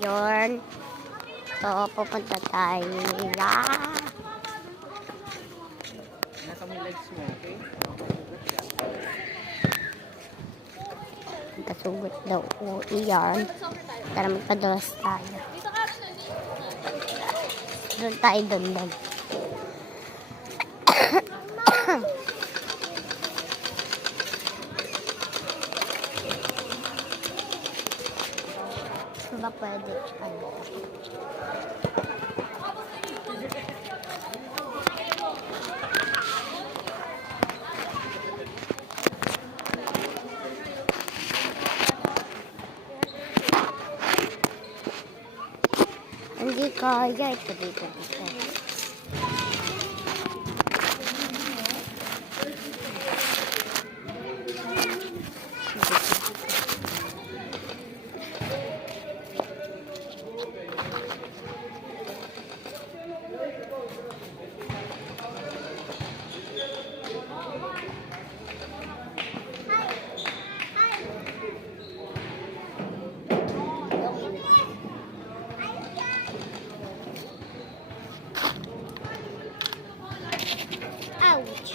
Yun. So, pupunta tayo. Nasa may legs mo, okay? Kasugot daw. O, iyan. Tara, magpadulas tayo. Doon tayo doon. Ba pwede? Ano? Hindi kaya. Ito dito. Ouch!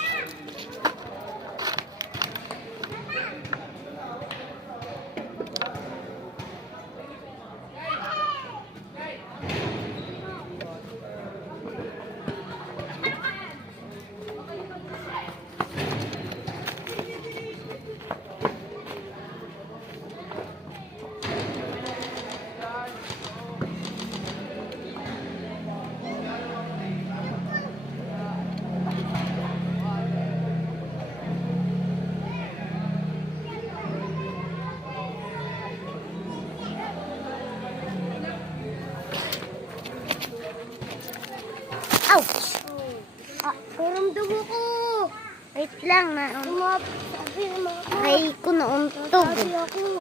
Ouch! Parang dugo ko. Wait lang na. Ay, ko nauntog.